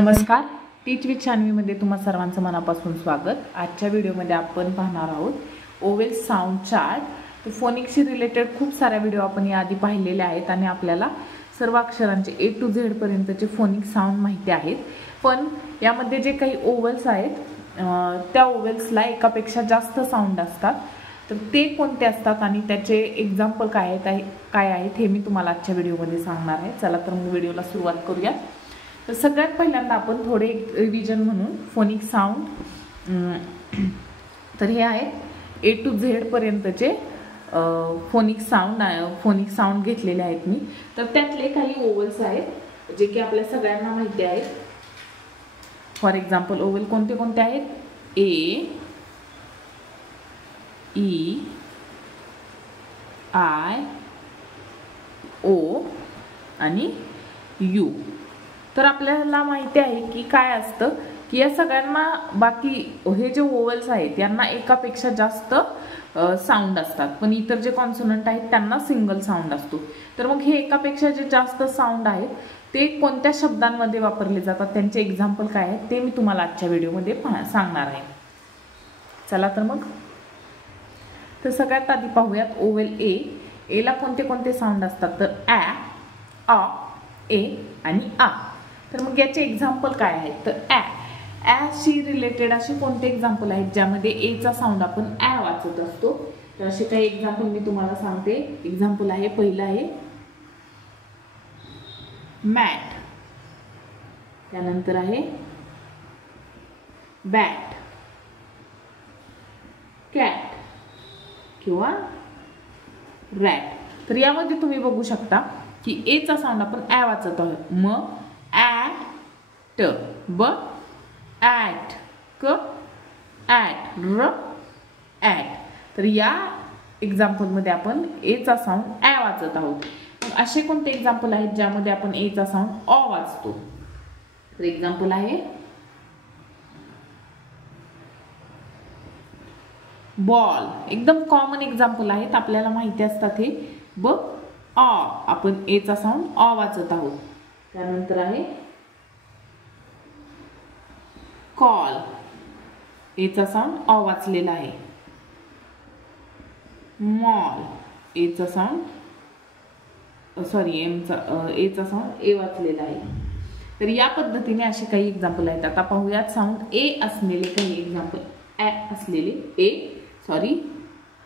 नमस्कार, टीच विथ शान्वीमध्ये तुम्हा सर्वांचं मनापासून स्वागत। आजच्या व्हिडिओमध्ये आपण पाहणार आहोत ओवेल साऊंड चार्ट। तर फोनिक्सशी रिलेटेड खूप साऱ्या व्हिडिओ आपण याआधी पाहिलेले आहेत आणि आपल्याला सर्व अक्षरांचे A to Z पर्यंतचे फोनिक साऊंड माहिती आहेत। पण यामध्ये जे काही ओवेल्स आहेत त्या ओवेल्सला एकापेक्षा जास्त साऊंड असतात। तर ते कोणते असतात आणि त्याचे एक्झाम्पल काय आहेत हे मी तुम्हाला आजच्या व्हिडिओमध्ये सांगणार आहे। चला तर मग व्हिडिओला सुरुवात करूया। तर सगळ्यात पहिल्यांदा आपण थोडे रिव्हिजन म्हणून फोनिक साऊंड तर हे आहेत A to Z पर्यंतचे फोनिक साऊंड घेतलेले आहेत मी। तर त्यातले काही ओवेल्स आहेत जे की आपल्या सगळ्यांना माहिती आहेत। फॉर एक्झाम्पल ओवेल कोणते कोणते आहेत? A, E, I, O आणि U। तर आपल्याला माहिती आहे की काय असतं की या सगळ्यांना बाकी हे जे ओवेल्स आहेत यांना एकापेक्षा जास्त साऊंड असतात, पण इतर जे कॉन्सोनंट आहेत त्यांना सिंगल साऊंड असतो। तर मग हे एकापेक्षा जे जास्त साऊंड आहेत ते कोणत्या शब्दांमध्ये वापरले जातात, त्यांचे एक्झाम्पल काय आहेत ते मी तुम्हाला आजच्या व्हिडिओमध्ये सांगणार आहे। चला तर मग सगळ्यात आधी पाहूयात ओवेल ए। एला कोणते कोणते साऊंड असतात? तर आ, ए आणि आ। तर मग याचे एक्झाम्पल काय आहेत? तर शी रिलेटेड असे कोणते एक्झाम्पल आहेत ज्यामध्ये एचा साऊंड आपण वाचत असतो? तर असे काही एक्झाम्पल मी तुम्हाला सांगते। एक्झाम्पल आहे, पहिलं आहे मॅट, त्यानंतर आहे बॅट, कॅट किंवा रॅट। तर यामध्ये तुम्ही बघू शकता की एचा साऊंड आपण वाचत आहोत। म ॲट, ब ॲट, क ॲट, र ॲट। तर या एक्झाम्पलमध्ये आपण एचा साऊंड वाचत आहोत। असे कोणते एक्झाम्पल आहेत ज्यामध्ये आपण एचा साऊंड वाचतो? तर एक्झाम्पल आहे बॉल, एकदम कॉमन एक्झाम्पल आहेत, आपल्याला माहिती असतात हे। ब आपण एचा साऊंड वाचत आहोत। त्यानंतर आहे कॉल, एचा साऊंड वाचलेला आहे। मॉल, एचा साऊंड एचा साऊंड वाचलेला आहे। तर या पद्धतीने असे काही एक्झाम्पल आहेत। आता पाहूयात साऊंड असलेले काही एक्झाम्पल। असलेले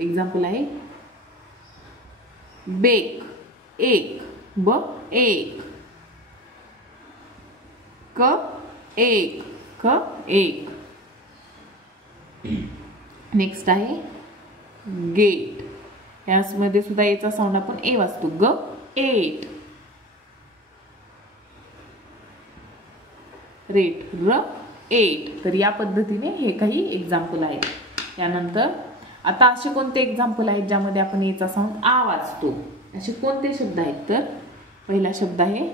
एक्झाम्पल आहे बेक, एक, ब एक, क एक, क एक। नेक्स्ट आहे गेट, यामध्ये सुद्धा याचा साऊंड आपण वाचतो। ग एट, रेट, र एट। तर या पद्धतीने हे काही एक्झाम्पल आहेत। त्यानंतर आता असे कोणते एक्झाम्पल आहेत ज्यामध्ये आपण याचा साऊंड वाचतो? असे कोणते शब्द आहेत? तर पहिला शब्द आहे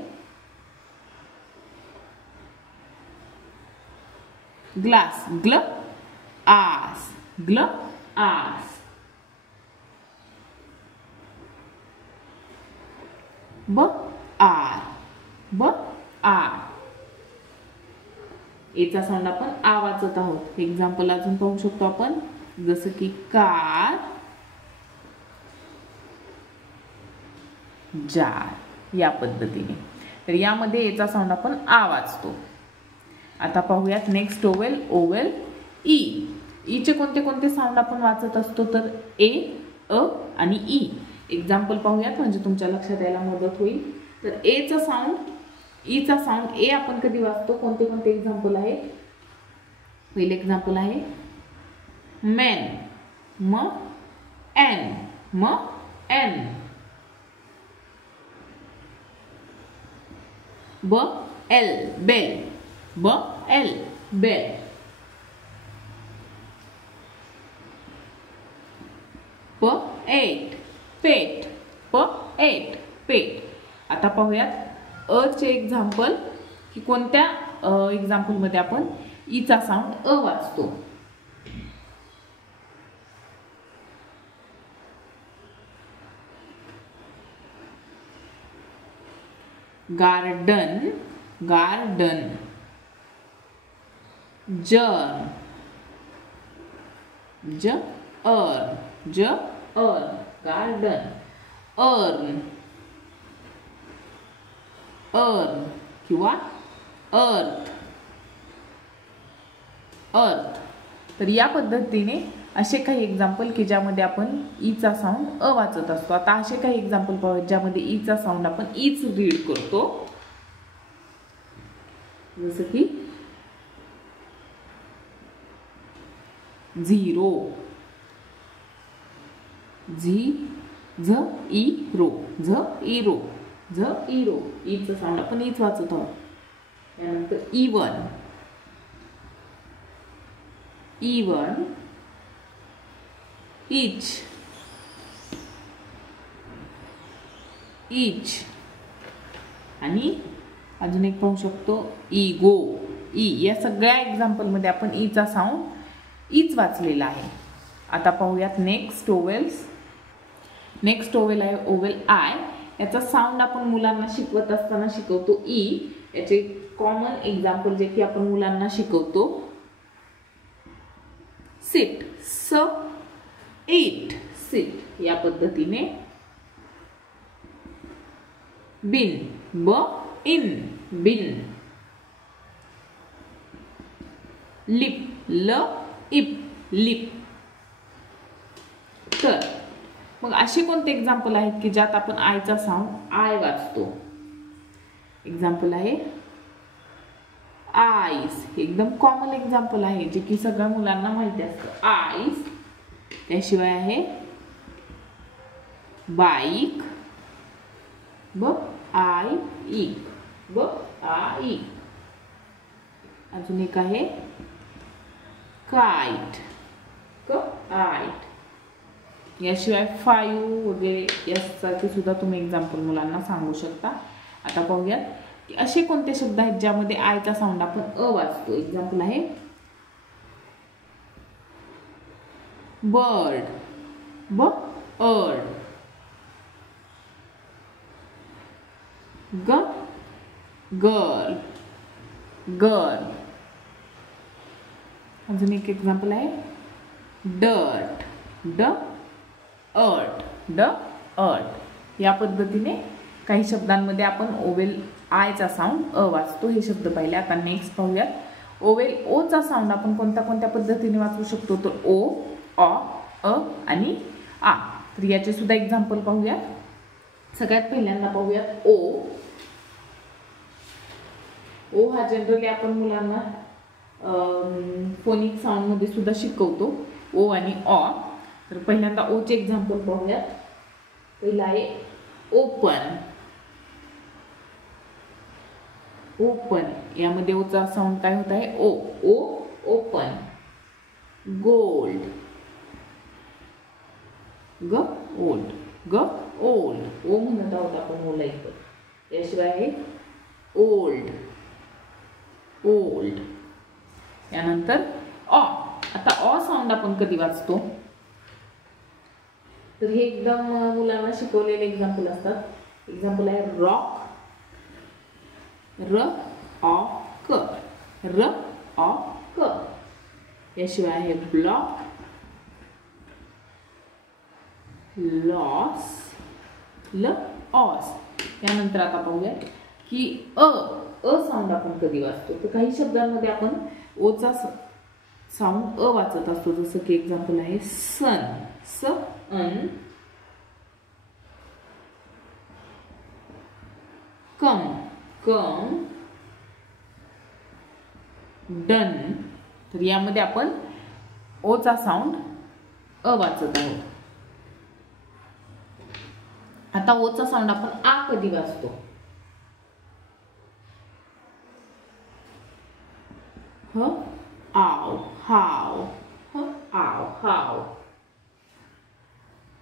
ग्लास, ग्ल आस, ग्ल आस। ब आर, ब आर। याचा साऊंड आपण वाचत आहोत। एक्झाम्पल अजून पाहू शकतो आपण, जसं की कार, जार, या पद्धतीने। तर यामध्ये याचा साऊंड आपण वाचतो। आता पाहूयात नेक्स्ट ओवेल ई चे कोणते कोणते साऊंड आपण वाचत असतो? तर ए, अ आणि ई। एक्झाम्पल पाहूयात म्हणजे तुमच्या लक्षात यायला मदत होईल। तर ईचा साऊंड आपण कधी वाचतो? कोणते कोणते एक्झाम्पल आहे? पहिले एक्झाम्पल आहे मॅन, म एन, म एन, ब एल, बेल, ब एल, बेल, प एट, पेट, प एट, पेट। आता पाहूयात चे एक्झाम्पल की कोणत्या एक्झाम्पल मध्ये आपण ईचा साऊंड वाचतो? गार्डन, गार्डन, जर्न, ज अर्न, ज अर्न, गार्डन, अर्न, अर्न किंवा अर्थ, अर्थ. तर या पद्धतीने असे काही एक्झाम्पल की ज्यामध्ये आपण ईचा साऊंड अ वाचत असतो. आता असे काही एक्झाम्पल पाहूया ज्यामध्ये ईचा साऊंड आपण ईच रीड करतो. जसं की झिरो, झी झ ई रो, झ ई रो, झ ई रो. ईचं साऊंड आपण ईच वाचत आहोत. त्यानंतर इवन, इवन, इच, इच. आणि अजून एक पाहू शकतो इगो, ई. या सगळ्या एक्झाम्पलमध्ये आपण ईचा साऊंड ईच वाचलेला आहे. आता पाहूयात नेक्स्ट ओवेल्स. नेक्स्ट ओवेल आहे ओवेल आय. याचा साऊंड आपण मुलांना शिकवत असताना शिकवतो ई. याचे कॉमन एक्झाम्पल जे की आपण मुलांना शिकवतो सिट, स इट, सिट या पद्धतीने. बिन, ब इन, बिन. लिप, ल इप, लिप. तर मग असे कोणते एक्झाम्पल आहेत की ज्यात आपण आयचा साऊंड आय वाचतो. एक्झाम्पल आहे आईस. एकदम कॉमन एक्झाम्पल आहे जे की सगळ्या मुलांना माहिती असतं. आईस. त्याशिवाय आहे बाईक, ब आय ई, ब आई. अजून एक आहे काइट, क आइट. याशिवाय फाईव्ह वगैरे यासारखे सुद्धा तुम्ही एक्झाम्पल मुलांना सांगू शकता. आता पाहूयात की असे कोणते शब्द आहेत ज्यामध्ये आयचा साऊंड आपण अ वाचतो. एक्झाम्पल आहे बर्ड, ब अर्ड, ग गर्ल, गर्ल. अजून एक एक्झाम्पल आहे डर्ट, ड अर्ट, ड अर्ट. या पद्धतीने काही शब्दांमध्ये आपण ओवेल आयचा साऊंड अ वाचतो. हे शब्द पाहिले. आता नेक्स्ट पाहूयात ओवेल ओचा साऊंड आपण कोणत्या कोणत्या पद्धतीने वाचू शकतो. तर ओ, अ आणि आ. तर याचे सुद्धा एक्झाम्पल पाहूयात. सगळ्यात पहिल्यांदा पाहूयात ओ. ओ हा जनरली आपण मुलांना फोनिक साऊंड मध्ये सुद्धा शिकवतो. ओ आणि अ. तर पहिल्यांदा ओचे एक्झाम्पल पाहूयात. पहिला आहे ओपन, ओपन. यामध्ये ओचा साऊंड काय होत आहे ओ, ओ ओपन. गोल्ड, ग ओल्ड, ग ओल्ड. ओ म्हणत आहोत आपण ओला इथं. याशिवाय आहे ओल्ड, ओल्ड. यानंतर अ. आता अ साऊंड आपण कधी वाचतो. तर हे एकदम मुलांना शिकवलेले एक्झाम्पल असतात. एक्झाम्पल आहे रॉक, र ऑ क, र ऑ क. याशिवाय आहे ब्लॉक, लॉस, ल ऑस. यानंतर आता पाहूया की अ साऊंड आपण कधी वाचतो. तर काही शब्दांमध्ये आपण ओचा साऊंड अ वाचत असतो. जसं की एक्झाम्पल आहे सन, स अन. कम, कम. डन. तर यामध्ये आपण ओचा साऊंड अ वाचत आहोत. आता ओचा साऊंड आपण आ कधी वाचतो. ह आव, हाव, ह आव, हाव.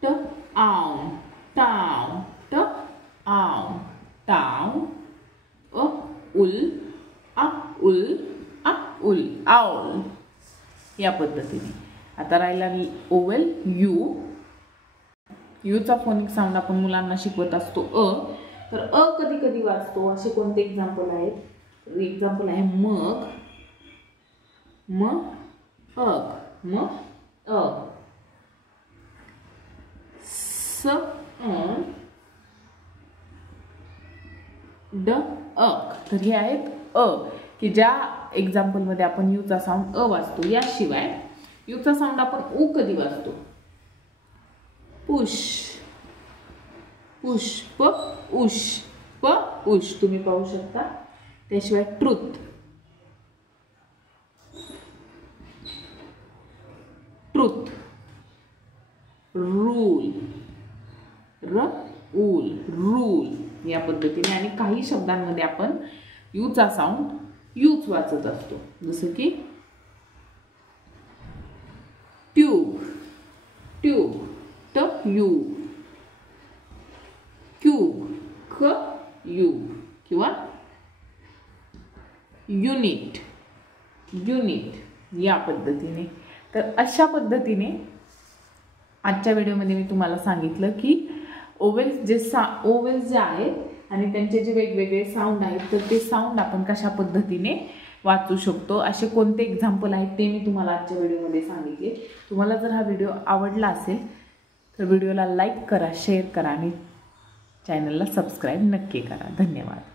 ट आव, टाव, ट आव, टाव. अ उल, आ उल, आ उल, आउल. या पद्धतीने. आता राहिला ओवेल यू. यूचा फोनिक साऊंड आपण मुलांना शिकवत असतो अ. तर अ कधी कधी वाचतो. असे कोणते एक्झाम्पल आहेत. एक्झाम्पल आहे मग, म अग म अग, स ड अक. तर हे आहेत अ की ज्या एक्झाम्पलमध्ये आपण यूचा साऊंड अ वाचतो. याशिवाय यूचा साऊंड आपण उ कधी वाचतो? पुश, पुष्प, उष, प उष तुम्ही पाहू शकता. त्याशिवाय ट्रुथ, ट्रुथ, रूल, र उल, रूल या पद्धतीने. आणि काही शब्दांमध्ये आपण यूचा साऊंड यूच वाचत असतो. जसं की ट्यूब, ट्यूब ट यू, क्यूब क यू, किंवा युनिट, युनिट या पद्धतीने. तर अशा पद्धतीने आजच्या व्हिडिओमध्ये मी तुम्हाला सांगितलं की ओवेल्स जे आहेत आणि त्यांचे जे वेगवेगळे साऊंड आहेत तर ते साऊंड आपण कशा पद्धतीने वाचू शकतो. असे कोणते एक्झाम्पल आहेत ते मी तुम्हाला आजच्या व्हिडिओमध्ये सांगितले. तुम्हाला जर हा व्हिडिओ आवडला असेल तर व्हिडिओला लाईक करा, शेअर करा आणि चॅनलला सबस्क्राईब नक्की करा. धन्यवाद.